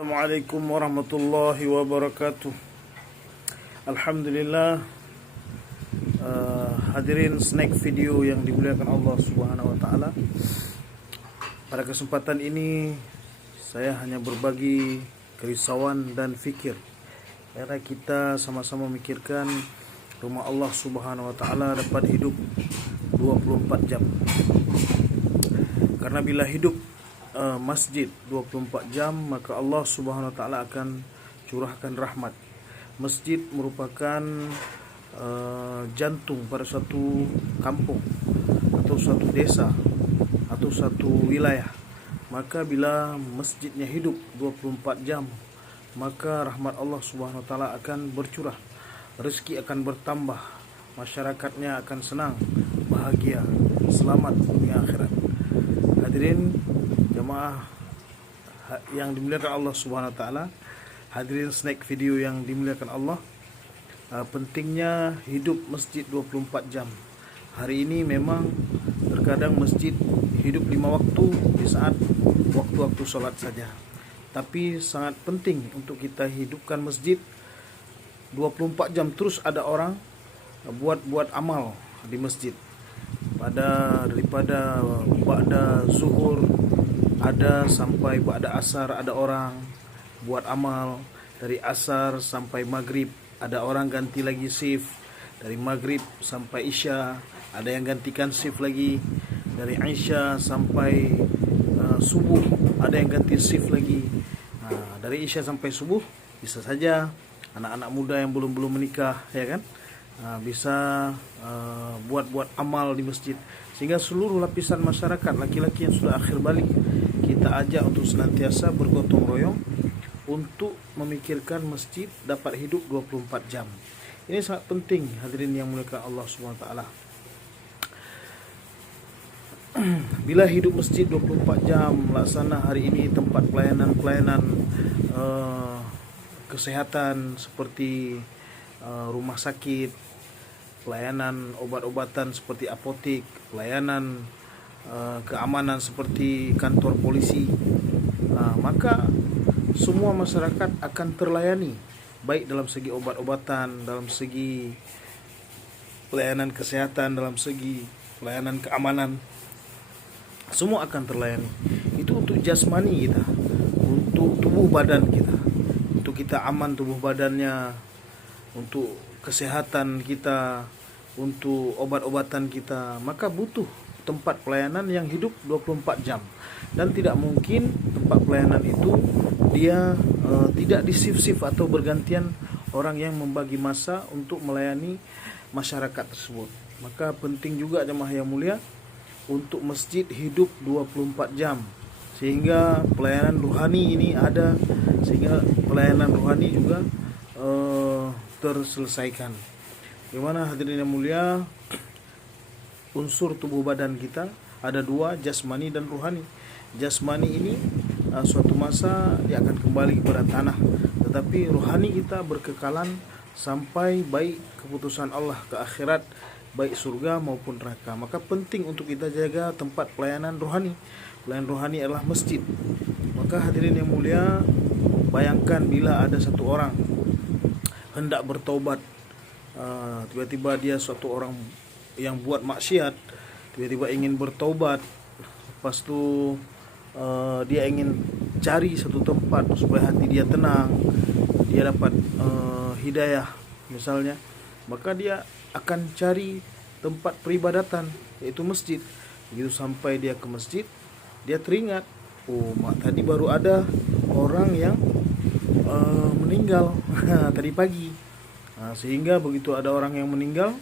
Assalamualaikum warahmatullahi wabarakatuh. Alhamdulillah, hadirin snack video yang dimuliakan Allah Subhanahu wa taala. Pada kesempatan ini saya hanya berbagi kerisauan dan fikir, karena kita sama-sama memikirkan rumah Allah Subhanahu wa taala dapat hidup 24 jam. Karena bila hidup masjid 24 jam, maka Allah Subhanahu wa taala akan curahkan rahmat. Masjid merupakan jantung pada suatu kampung atau suatu desa atau suatu wilayah. Maka bila masjidnya hidup 24 jam, maka rahmat Allah Subhanahu wa taala akan bercurah. Rezeki akan bertambah, masyarakatnya akan senang, bahagia, selamat dunia akhirat. Hadirin jemaah yang dimuliakan Allah Subhanahu wa taala, hadirin snack video yang dimuliakan Allah, pentingnya hidup masjid 24 jam. Hari ini memang terkadang masjid hidup 5 waktu di saat waktu-waktu sholat saja. Tapi sangat penting untuk kita hidupkan masjid 24 jam, terus ada orang buat amal di masjid. Daripada ba'da zuhur ada sampai ba'da asar ada orang buat amal, dari asar sampai maghrib ada orang ganti lagi shift, dari maghrib sampai isya ada yang gantikan shift lagi, dari isya sampai subuh ada yang ganti shift lagi. Dari isya sampai subuh bisa saja anak-anak muda yang belum menikah, ya kan, bisa buat amal di masjid, sehingga seluruh lapisan masyarakat laki-laki yang sudah akhir balik kita ajak untuk senantiasa bergotong royong untuk memikirkan masjid dapat hidup 24 jam. Ini sangat penting, hadirin yang muliakan Allah Subhanahu wa taala. Bila hidup masjid 24 jam, laksana hari ini tempat pelayanan kesehatan seperti rumah sakit, pelayanan obat-obatan seperti apotek, pelayanan keamanan seperti kantor polisi, maka semua masyarakat akan terlayani, baik dalam segi obat-obatan, dalam segi pelayanan kesehatan, dalam segi pelayanan keamanan, semua akan terlayani. Itu untuk jasmani kita, untuk tubuh badan kita, untuk kita aman tubuh badannya, untuk kesehatan kita, untuk obat-obatan kita, maka butuh tempat pelayanan yang hidup 24 jam. Dan tidak mungkin tempat pelayanan itu dia tidak di shift atau bergantian orang yang membagi masa untuk melayani masyarakat tersebut. Maka penting juga jemaah yang mulia untuk masjid hidup 24 jam, sehingga pelayanan rohani ini ada, sehingga pelayanan rohani juga terselesaikan. Gimana hadirin yang mulia, unsur tubuh badan kita ada dua, jasmani dan rohani. Jasmani ini suatu masa dia akan kembali kepada tanah, tetapi rohani kita berkekalan sampai baik keputusan Allah ke akhirat, baik surga maupun neraka. Maka penting untuk kita jaga tempat pelayanan rohani. Pelayanan rohani adalah masjid. Maka hadirin yang mulia, bayangkan bila ada satu orang hendak bertaubat, tiba-tiba dia suatu orang yang buat maksiat, tiba-tiba ingin bertaubat, lepas tu dia ingin cari satu tempat supaya hati dia tenang, dia dapat hidayah misalnya, maka dia akan cari tempat peribadatan, yaitu masjid. Begitu sampai dia ke masjid, dia teringat, tadi baru ada orang yang meninggal tadi pagi. Sehingga begitu ada orang yang meninggal,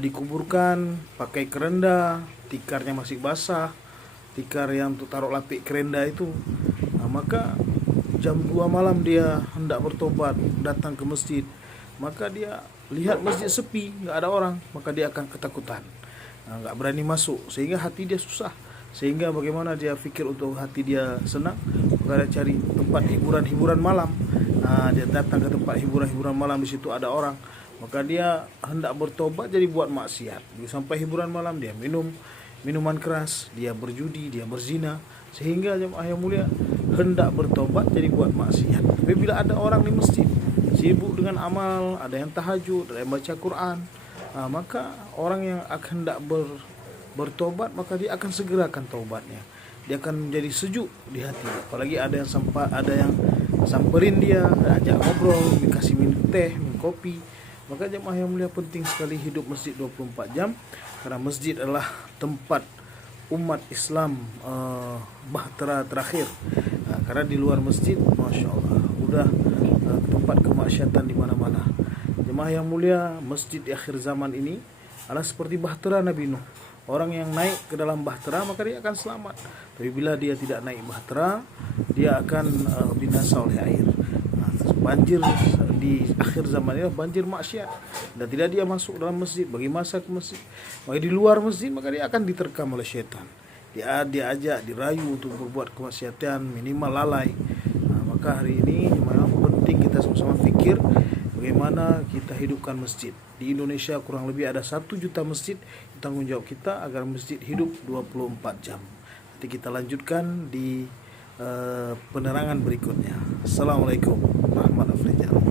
dikuburkan pakai kerenda, tikarnya masih basah, tikar yang untuk taruh lapik kerenda itu. Maka jam 2 malam dia hendak bertobat, datang ke masjid, maka dia lihat masjid sepi, nggak ada orang, maka dia akan ketakutan, nggak berani masuk, sehingga hati dia susah. Sehingga bagaimana dia fikir untuk hati dia senang, maka dia cari tempat hiburan malam. Dia datang ke tempat hiburan malam, di situ ada orang, maka dia hendak bertobat jadi buat maksiat. Sampai hiburan malam dia minum minuman keras, dia berjudi, dia berzina, sehingga jemaah yang mulia hendak bertobat jadi buat maksiat. Tapi bila ada orang di masjid sibuk dengan amal, ada yang tahajud, ada yang baca Quran, maka orang yang akan hendak bertobat, maka dia akan segerakan taubatnya. Dia akan menjadi sejuk di hati. Apalagi ada yang samperin dia, ajak ngobrol, dikasih minum teh, minum kopi. Maka jemaah yang mulia penting sekali hidup masjid 24 jam, karena masjid adalah tempat umat Islam bahtera terakhir. Karena di luar masjid, masya Allah, udah tempat kemaksiatan di mana-mana. Jemaah yang mulia, masjid di akhir zaman ini adalah seperti bahtera Nabi Nuh. Orang yang naik ke dalam bahtera maka dia akan selamat. Tapi bila dia tidak naik bahtera, dia akan binasa oleh air. Banjir di akhir zaman ini banjir maksiat, dan tidak dia masuk dalam masjid, bagi masa ke masjid. Maka di luar masjid maka dia akan diterkam oleh syaitan. Dia diajak, dirayu untuk berbuat kemaksiatan, minimal lalai. Maka hari ini memang penting kita sama-sama fikir bagaimana kita hidupkan masjid. Di Indonesia kurang lebih ada 1 juta masjid. Tanggung jawab kita agar masjid hidup 24 jam. Nanti kita lanjutkan di penerangan berikutnya. Assalamualaikum warahmatullahi wabarakatuh.